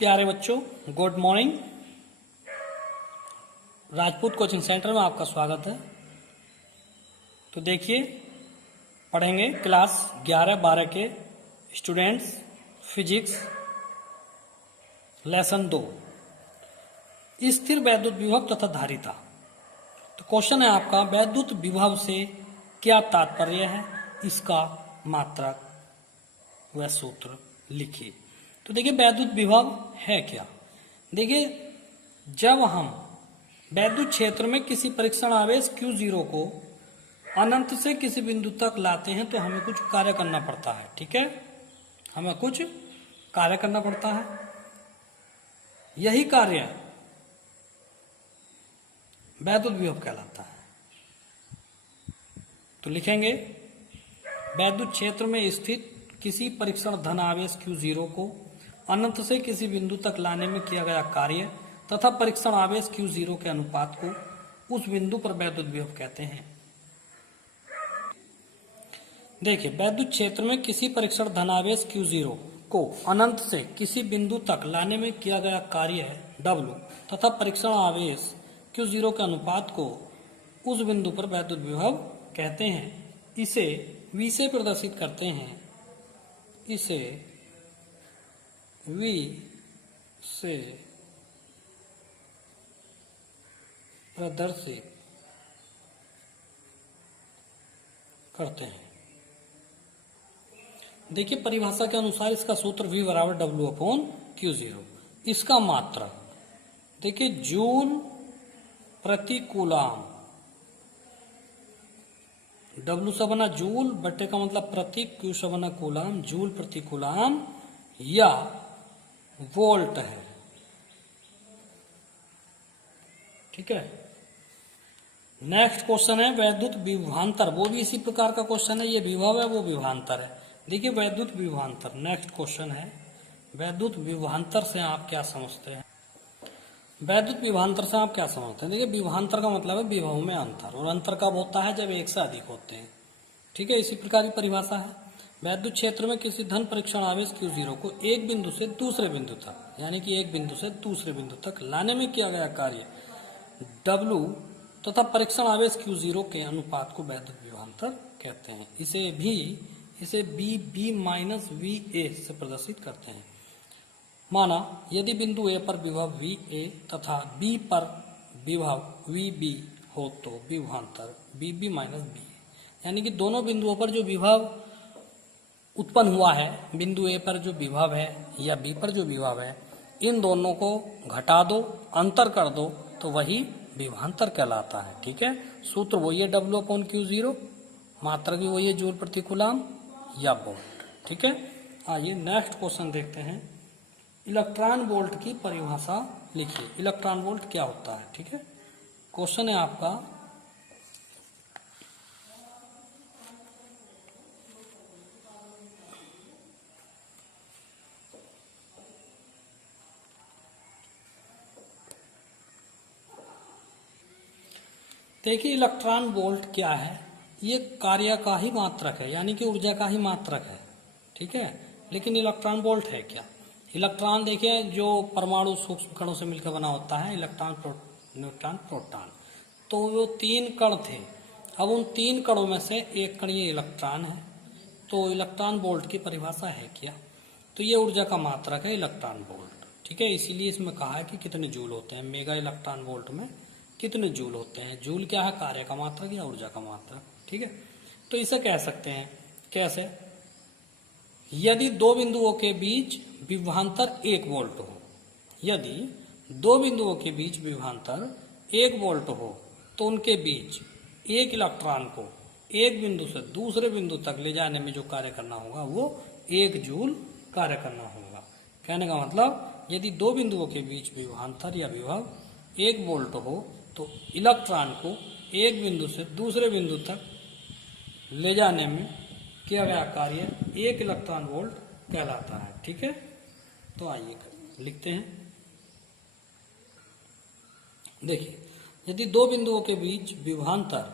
प्यारे बच्चों, good morning. Rajput coaching centre में आपका स्वागत है। तो देखिए, पढ़ेंगे क्लास 11-12 के स्टूडेंट्स फिजिक्स लेसन 2 स्थिर वैद्युत विभव तथा धारिता। तो क्वेश्चन है आपका, वैद्युत विभव से क्या तात्पर्य है, इसका मात्रक व सूत्र लिखिए। तो देखिए, वैद्युत विभव है क्या। देखिए, जब हम वैद्युत क्षेत्र में किसी परीक्षण आवेश Q0 को अनंत से किसी बिंदु तक लाते हैं तो हमें कुछ कार्य करना पड़ता है। ठीक है, हमें कुछ कार्य करना पड़ता है। यही कार्य वैद्युत विभव कहलाता है। तो लिखेंगे, वैद्युत क्षेत्र में स्थित किसी परीक्षण धन आवेश Q0 को अनंत से किसी बिंदु तक लाने में किया गया कार्य तथा परीक्षण आवेश Q0 के अनुपात को उस बिंदु पर वैद्युत विभव कहते हैं। देखिए, वैद्युत क्षेत्र में किसी परीक्षण धनावेश Q0 को अनंत से किसी बिंदु तक लाने में किया गया कार्य है W तथा परीक्षण आवेश Q0 के अनुपात को उस बिंदु पर वैद्युत विभव कहते हैं। इसे V से प्रदर्शित करते हैं। इसे V से प्रदर्शित करते हैं। देखिए, परिभाषा के अनुसार इसका सूत्र V बराबर W/Q0। इसका मात्रक देखिए, जूल प्रति कूलाम। W से बना जूल, बटे का मतलब प्रति, Q से बना कूलाम, जूल प्रति कूलाम या वोल्ट है। ठीक है। नेक्स्ट क्वेश्चन है वैद्युत विभवांतर। वो भी इसी प्रकार का क्वेश्चन है। ये विभव है, वो विभवांतर है। देखिए, वैद्युत विभवांतर नेक्स्ट क्वेश्चन है। वैद्युत विभवांतर से आप क्या समझते हैं? वैद्युत विभवांतर से आप क्या समझते हैं? देखिए, विभवांतर का मतलब है विभव में अंतर, और अंतर कब होता है? जब एक से अधिक होते हैं। ठीक है, इसी प्रकार की परिभाषा है। वैद्युत क्षेत्र में किसी धन परीक्षण आवेश Q0 को एक बिंदु से दूसरे बिंदु तक, यानी कि एक बिंदु से दूसरे बिंदु तक लाने में किया गया कार्य W तथा परीक्षण आवेश Q0 के अनुपात को वैद्युत विभवांतर कहते हैं। इसे B माइनस VA से प्रदर्शित करते हैं। माना, यदि बिंदु A पर विभव VA तथा B पर विभव VB हो तो विभवांतर BB माइनस BA, यानी कि दोनों बिंदुओं पर जो विभव उत्पन्न हुआ है, बिंदु A पर जो विभव है या B पर जो विभव है, इन दोनों को घटा दो, अंतर कर दो, तो वही विभवांतर कहलाता है। ठीक है, सूत्र वही है W/Q0, मात्रक भी वही है जूल प्रति कूलाम या वोल्ट। ठीक है, आइए नेक्स्ट क्वेश्चन देखते हैं। इलेक्ट्रॉन वोल्ट की परिभाषा लिखिए। इलेक्ट्रॉन वोल्ट क्या होता है? ठीक है, क्वेश्चन है आपका, देखिए, इलेक्ट्रॉन वोल्ट क्या है? ये कार्य का ही मात्रक है, यानी कि ऊर्जा का ही मात्रक है। ठीक है, लेकिन इलेक्ट्रॉन वोल्ट है क्या? इलेक्ट्रॉन देखिए, जो परमाणु सूक्ष्म कणों से मिलकर बना होता है, इलेक्ट्रॉन, न्यूट्रॉन, प्रोटॉन, तो वो 3 कण थे। अब उन 3 कणों में से एक कण ये इलेक्ट्रॉन है। तो इलेक्ट्रॉन वोल्ट की परिभाषा है क्या? तो ये ऊर्जा का मात्रक है इलेक्ट्रॉन वोल्ट। ठीक है, इसीलिए इसमें कहा है कि कितने जूल होते हैं, मेगा इलेक्ट्रॉन वोल्ट में कितने जूल होते हैं। जूल क्या है? कार्य का मात्रक या ऊर्जा का मात्रक। ठीक है, तो इसे कह सकते हैं कैसे? यदि दो बिंदुओं के बीच विभवांतर 1 वोल्ट हो, यदि दो बिंदुओं के बीच विभवांतर 1 वोल्ट हो, तो उनके बीच एक इलेक्ट्रॉन को एक बिंदु से दूसरे बिंदु तक ले जाने में जो कार्य करना होगा वो 1 जूल कार्य करना होगा। कहने का मतलब, यदि दो बिंदुओं के बीच विभवांतर या विभव 1 वोल्ट हो, तो इलेक्ट्रॉन को एक बिंदु से दूसरे बिंदु तक ले जाने में किया गया कार्य 1 इलेक्ट्रॉन वोल्ट कहलाता है। ठीक है, तो आइए लिखते हैं। देखिए, यदि दो बिंदुओं के बीच विभवांतर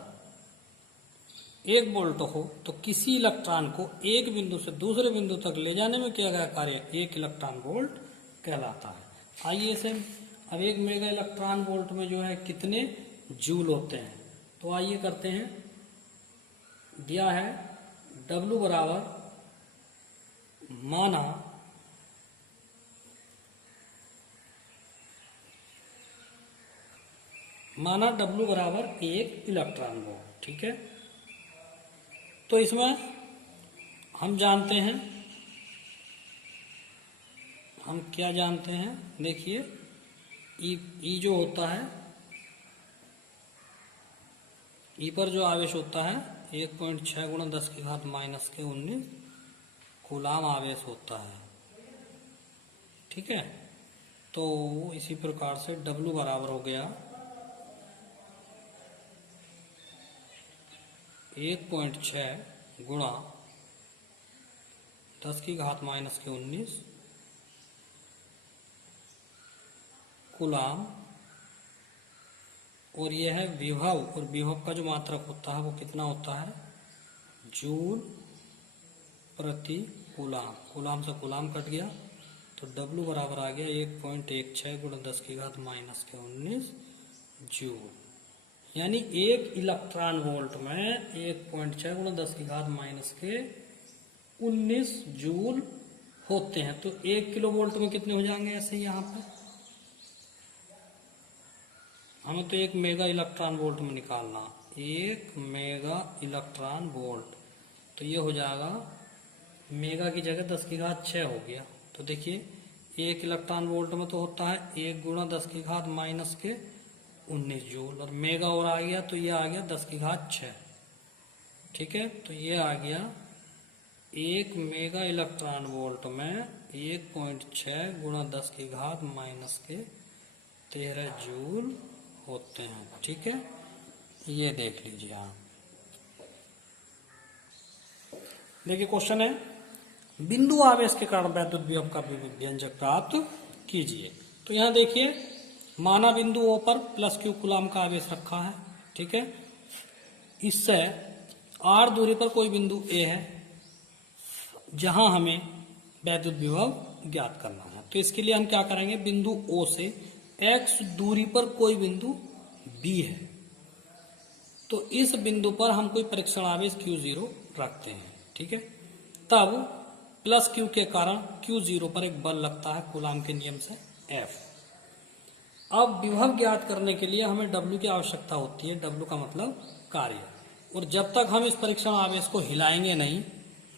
1 वोल्ट हो, तो किसी इलेक्ट्रॉन को एक बिंदु से दूसरे बिंदु तक ले जाने में किया गया कार्य 1 इलेक्ट्रॉन वोल्ट कहलाता है। आइए इसे अब 1 मेगा इलेक्ट्रॉन वोल्ट में जो है कितने जूल होते हैं, तो आइए करते हैं। दिया है W बराबर माना W बराबर 1 इलेक्ट्रॉन वोल्ट, ठीक है। तो इसमें हम जानते हैं, हम क्या जानते हैं, देखिए ई जो होता है, ई पर जो आवेश होता है 1.6 गुणा 10 की घात माइनस के 19 कूलाम आवेश होता है, ठीक है। तो इसी प्रकार से W बराबर हो गया 1.6 गुणा 10 की घात माइनस के 19 कूलाम, और यह है विभव, और विभव का जो मात्रक होता है वो कितना होता है, जूल प्रति कूलाम। कूलाम से कूलाम कट गया तो W बराबर आ गया 1.16 गुणा 10 की घात माइनस के 19 जूल। यानी 1 इलेक्ट्रॉन वोल्ट में 1.6 गुणा 10 की घात माइनस के 19 जूल होते हैं। तो 1 किलो वोल्ट में कितने हो जाएंगे ऐसे यहाँ पे, हमें तो 1 मेगा इलेक्ट्रॉन वोल्ट में निकालना, 1 मेगा इलेक्ट्रॉन वोल्ट, तो ये हो जाएगा मेगा की जगह 10 की घात 6 हो गया। तो देखिए 1 इलेक्ट्रॉन वोल्ट में तो होता है 1 गुणा 10 की घात माइनस के 19 जूल, और मेगा और आ गया तो ये आ गया 10 की घात 6, ठीक है। तो ये आ गया 1 मेगा इलेक्ट्रॉन वोल्ट में 1.6 गुणा 10 की घात माइनस के 13 जूल होते हैं, ठीक है। ये देख लीजिए आप, देखिए क्वेश्चन है बिंदु आवेश के कारण वैद्युत विभव का व्यंजक प्राप्त कीजिए। तो यहां देखिए माना बिंदु O पर प्लस Q कूलाम का आवेश रखा है, ठीक है। इससे R दूरी पर कोई बिंदु A है जहां हमें वैद्युत विभव ज्ञात करना है। तो इसके लिए हम क्या करेंगे, बिंदु O से x दूरी पर कोई बिंदु B है, तो इस बिंदु पर हम कोई परीक्षण आवेश Q0 रखते हैं, ठीक है। तब प्लस Q के कारण Q0 पर एक बल लगता है कूलाम के नियम से F। अब विभव ज्ञात करने के लिए हमें W की आवश्यकता होती है, W का मतलब कार्य, और जब तक हम इस परीक्षण आवेश को हिलाएंगे नहीं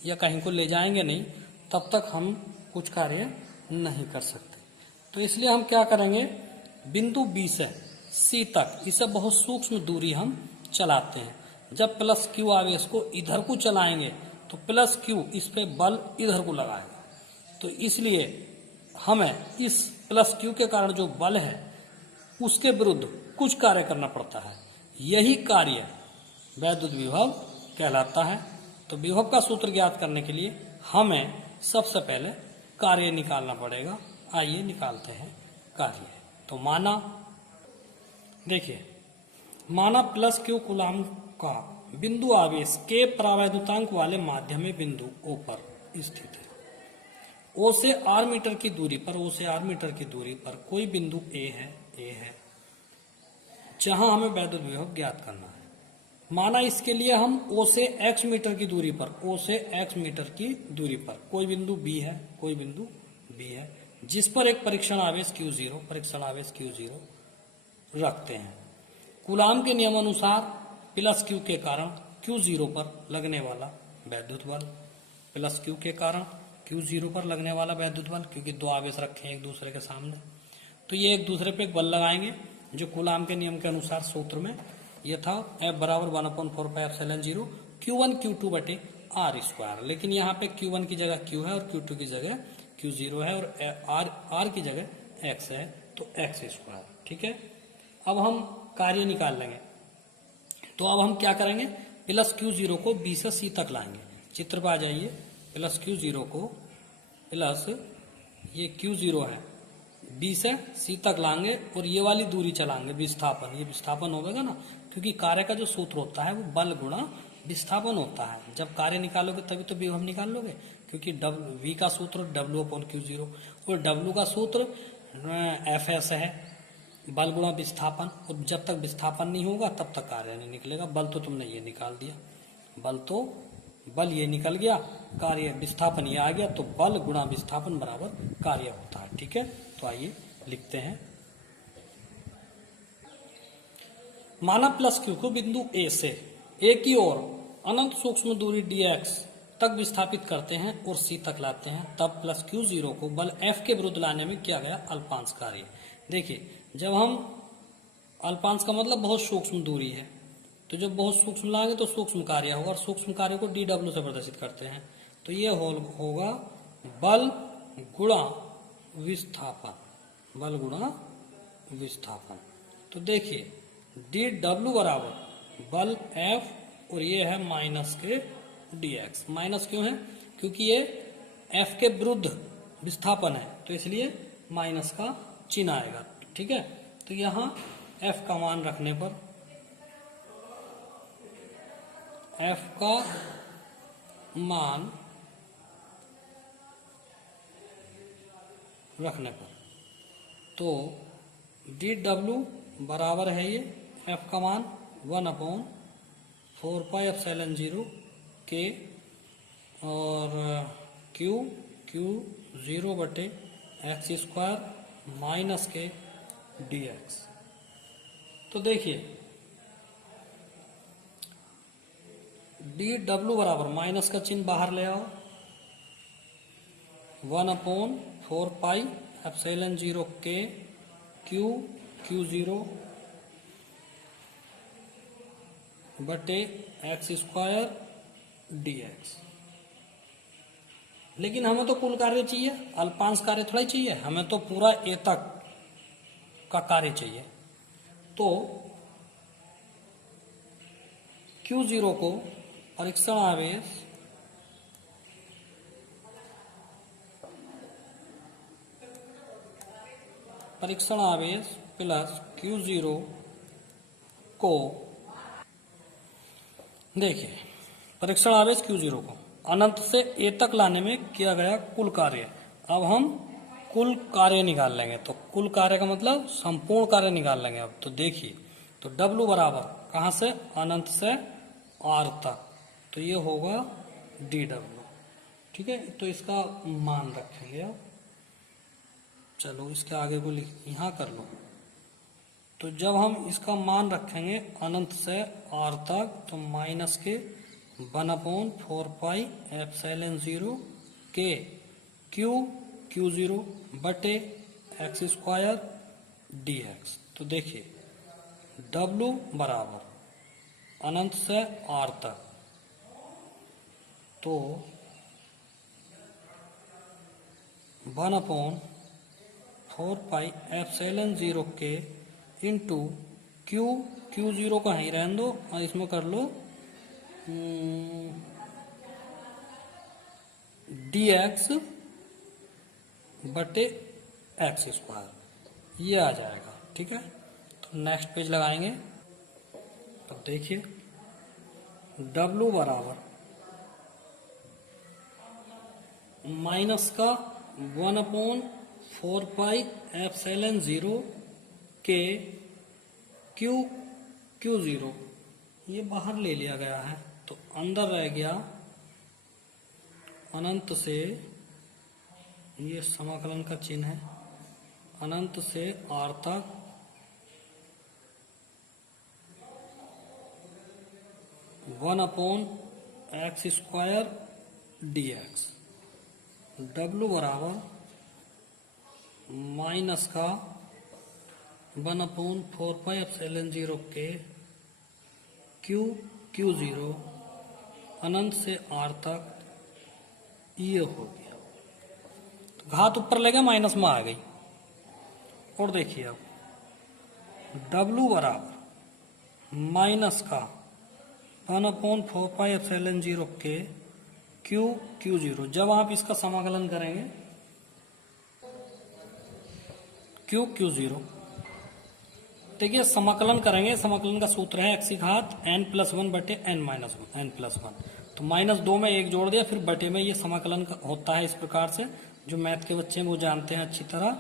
या कहीं को ले जाएंगे नहीं तब तक हम कुछ कार्य नहीं कर सकते। तो इसलिए हम क्या करेंगे, बिंदु B से C तक इसे बहुत सूक्ष्म दूरी हम चलाते हैं। जब प्लस Q आवेश को इधर को चलाएंगे तो प्लस Q इस पे बल इधर को लगाएगा, तो इसलिए हमें इस प्लस Q के कारण जो बल है उसके विरुद्ध कुछ कार्य करना पड़ता है, यही कार्य वैद्युत विभव कहलाता है। तो विभव का सूत्र ज्ञात करने के लिए हमें सबसे पहले कार्य निकालना पड़ेगा। आइए निकालते हैं कार्य। तो माना, देखिए माना प्लस Q कूलाम का बिंदु आवेश के परावैद्युतांक वाले माध्यमी बिंदु O पर स्थित है। O से R मीटर की दूरी पर, O से R मीटर की दूरी पर कोई बिंदु A है जहां हमें वैद्युत विभव ज्ञात करना है। माना इसके लिए हम O से X मीटर की दूरी पर, O से X मीटर की दूरी पर कोई बिंदु B है, कोई बिंदु B है जिस पर एक परीक्षण आवेश Q0 रखते हैं। कूलाम के नियमानुसार प्लस Q के कारण Q0 पर लगने वाला वैद्युत बल, प्लस Q के कारण Q0 पर लगने वाला वैद्युत बल, क्योंकि दो आवेश रखे हैं एक दूसरे के सामने, तो ये एक दूसरे पे एक बल लगाएंगे जो कूलाम के नियम के अनुसार सूत्र में ये था F बराबर 1/4πε0 Q1 Q2 बटे R स्क्वायर। लेकिन यहाँ पे Q1 की जगह Q है और Q2 की जगह Q0 है और R की जगह X है, तो X स्क्वायर, ठीक है। अब हम कार्य निकाल लेंगे। तो अब हम क्या करेंगे, प्लस Q0 को B से C तक लाएंगे। चित्र पर आ जाइए, प्लस Q0 को प्लस ये Q0 है B से C तक लाएंगे और ये वाली दूरी चलाएंगे विस्थापन, ये विस्थापन होगा ना, क्योंकि कार्य का जो सूत्र होता है वो बल गुणा विस्थापन होता है। जब कार्य निकालोगे तभी तो विभव निकाल लोगे, क्योंकि V का सूत्र W/Q0, और W का सूत्र Fs है, बल गुणा विस्थापन, और जब तक विस्थापन नहीं होगा तब तक कार्य नहीं निकलेगा। बल तो तुमने ये निकाल दिया, बल ये निकल गया, कार्य विस्थापन ये आ गया, तो बल गुणा विस्थापन बराबर कार्य होता है। ठीक है, तो आइए लिखते हैं। माना प्लस क्यू को बिंदु ए से ए की ओर अनंत सूक्ष्म दूरी dx तक विस्थापित करते हैं और c तक लाते हैं, तब प्लस क्यू जीरो को बल F के विरुद्ध लाने में किया गया अल्पांश कार्य। देखिए, जब हम अल्पांश का मतलब बहुत सूक्ष्म दूरी है, तो जब बहुत सूक्ष्म लाएंगे तो सूक्ष्म कार्य होगा, और सूक्ष्म कार्य को dw से प्रदर्शित करते हैं, तो ये होगा बल गुणा विस्थापन, बल गुणा विस्थापन। तो देखिए dw बराबर बल F और ये है माइनस के dx। माइनस क्यों है? क्योंकि ये F के विरुद्ध विस्थापन है, तो इसलिए माइनस का चिन्ह आएगा। ठीक है, तो यहां F का मान रखने पर, F का मान रखने पर तो dw बराबर है ये F का मान 1/4πε0 के और Q 0 बटे x स्क्वायर माइनस के dx। तो देखिए dw बराबर माइनस का चिन्ह बाहर ले आओ, 1/4πε0 के Q 0 बटे x स्क्वायर dx। लेकिन हमें तो कुल कार्य चाहिए, अल्पांश कार्य थोड़ा ही चाहिए, हमें तो पूरा a तक का कार्य चाहिए। तो Q0 को परीक्षण आवेश प्लस Q0 को, देखिए परीक्षण आवेश Q0 को अनंत से a तक लाने में किया गया कुल कार्य। अब हम कुल कार्य निकाल लेंगे, तो कुल कार्य का मतलब संपूर्ण कार्य निकाल लेंगे। अब तो देखिए, तो W बराबर कहां से, अनंत से R तक, तो ये होगा dW। ठीक है, तो इसका मान रखेंगे। अब चलो इसके आगे को यहां कर लो। तो जब हम इसका मान रखेंगे अनंत से R तक, तो माइनस के 1/4πε0 के Q0 बटे x स्क्वायर dx। तो देखिए W बराबर अनंत से R तक, तो 1/4πε0 के इंटू Q0 का ही रहने दो, और इसमें कर लो dx बटे x स्क्वायर, ये आ जाएगा। ठीक है, तो नेक्स्ट पेज लगाएंगे। तो देखिए W बराबर माइनस का 1/4πε0 के Q0, ये बाहर ले लिया गया है, तो अंदर रह गया अनंत से, ये समाकलन का चिन्ह है, अनंत से R तक x स्क्वायर dx। W बराबर माइनस का 1/4πε0 के Q0 अनंत से R तक, ये हो गया। तो घात ऊपर ले गए, माइनस में आ गई। और देखिए अब W बराबर माइनस का 1/4πε0 के Q0। जब आप इसका समाकलन करेंगे Q0, देखिए समाकलन करेंगे, समाकलन का सूत्र है x घात n+1 बटे n+1, तो -2 में 1 जोड़ दिया, फिर बटे में ये समाकलन होता है इस प्रकार से जो मैथ के बच्चे हैं वो जानते हैं अच्छी तरह,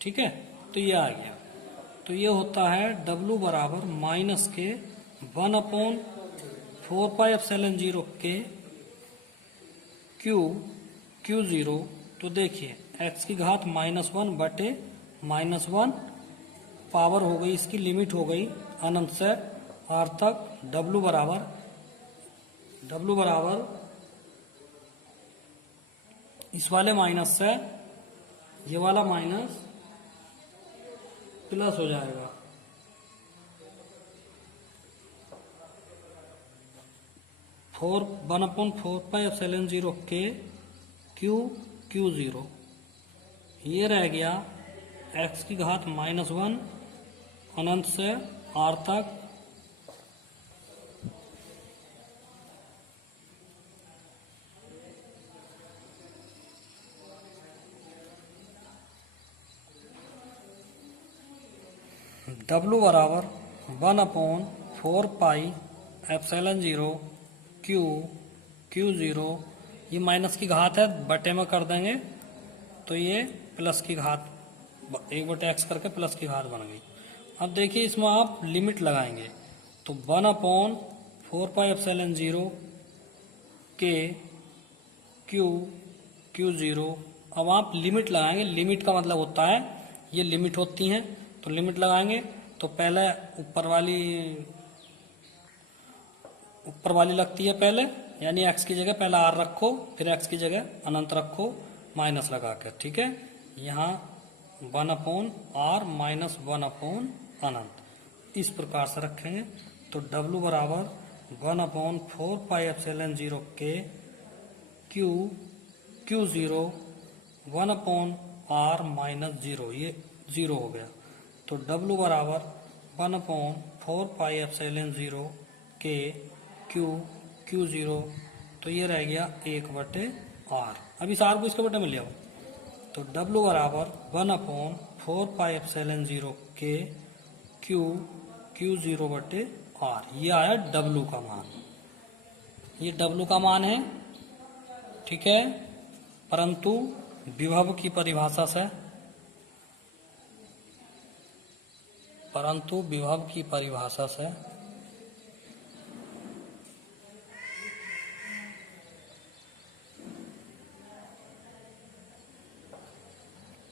ठीक है। तो ये आ गया, तो ये होता है W बराबर माइनस के 1/4πε0 के Q0। तो देखिए x की घात -1 बटे -1 पावर हो गई, इसकी लिमिट हो गई अनंत से r तक। W बराबर इस वाले माइनस से ये वाला माइनस प्लस हो जाएगा, फोर 1/4πε0 के Q0। ये रह गया x की घात -1 अनंत से r तक W बराबर 1/4πε0 Q0। ये माइनस की घात है, बटे में कर देंगे तो ये प्लस की घात, 1/x करके प्लस की घात बन गई। अब देखिए इसमें आप लिमिट लगाएंगे तो 1/4πε0 के Q0। अब आप लिमिट लगाएंगे, लिमिट का मतलब होता है ये लिमिट होती हैं, तो लिमिट लगाएंगे तो पहले ऊपर वाली लगती है पहले, यानी x की जगह पहले r रखो, फिर x की जगह अनंत रखो माइनस लगा कर, ठीक है। यहाँ 1/r माइनस 1/अनंत इस प्रकार से रखेंगे तो W बराबर 1/4πε0 के Q0 1/r माइनस 0, ये 0 हो गया। तो W बराबर 1/4πε0 के Q0, तो ये रह गया 1/r। अब इस r को इसके बटे में ले आओ तो W बराबर 1/4πε0 के Q0/r। ये आया W का मान, ये W का मान है, ठीक है। परंतु विभव की परिभाषा से,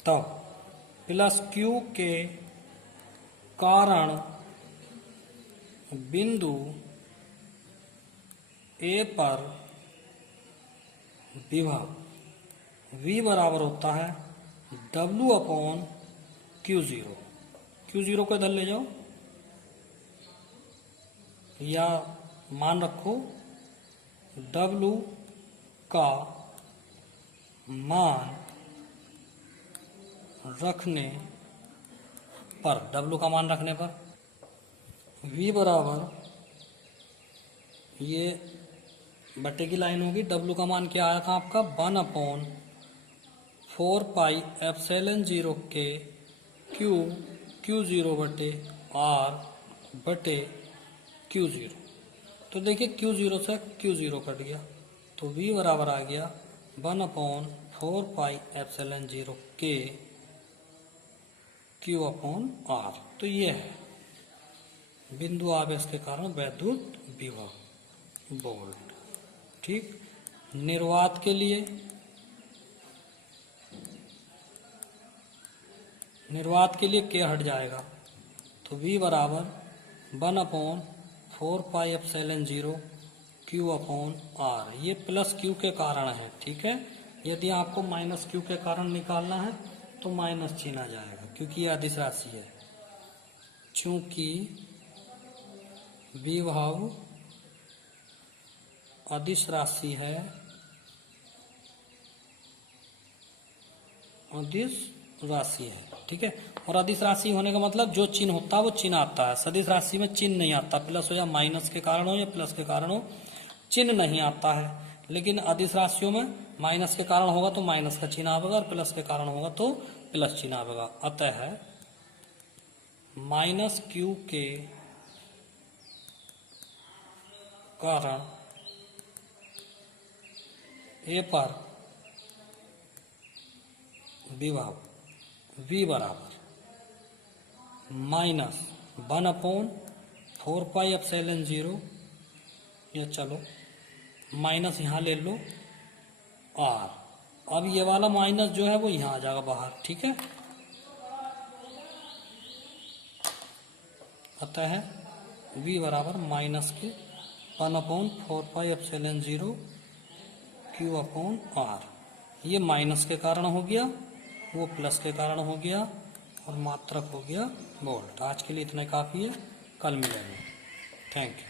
तो प्लस Q के कारण बिंदु A पर विभव V बराबर होता है W/Q0। Q0 को इधर ले जाओ या मान रखो W का मान रखने पर, W का मान रखने पर V बराबर, ये बटे की लाइन होगी, W का मान क्या आया था आपका 1/4πε0 के Q0/r बटे Q0। तो देखिए Q0 से Q0 कट गया तो V बराबर आ गया 1/4πε0 के Q/r। तो ये है बिंदु आवेश के कारण वैद्युत विभव, वोल्ट, ठीक। निर्वात के लिए, K हट जाएगा तो V बराबर 1/4πε0 Q/r। ये प्लस Q के कारण है, ठीक है। यदि आपको माइनस Q के कारण निकालना है तो माइनस चिन्ह आ जाएगा, क्योंकि यह अदिश राशि है। चूंकि विभव अदिश राशि है, ठीक है। और अदिश राशि होने का मतलब जो चिन्ह होता है वो चिन्ह आता है, सदिश राशि में चिन्ह नहीं आता, प्लस हो या माइनस के कारण हो या प्लस के कारण हो, चिन्ह नहीं आता है। लेकिन अदिश राशियों में माइनस के कारण होगा तो माइनस का चिन्ह आएगा और प्लस के कारण होगा तो प्लस चिन्ह आएगा। अतः है माइनस Q के कारण A पर विभव V बराबर -1/4πε0, या चलो माइनस यहाँ ले लो R। अब ये वाला माइनस जो है वो यहाँ आ जाएगा बाहर, ठीक है। अतः V बराबर -1/4πε0 Q/R। ये माइनस के कारण हो गया, वो प्लस के कारण हो गया, और मात्रक हो गया वोल्ट। आज के लिए इतना काफ़ी है, कल मिलेंगे। Thank you.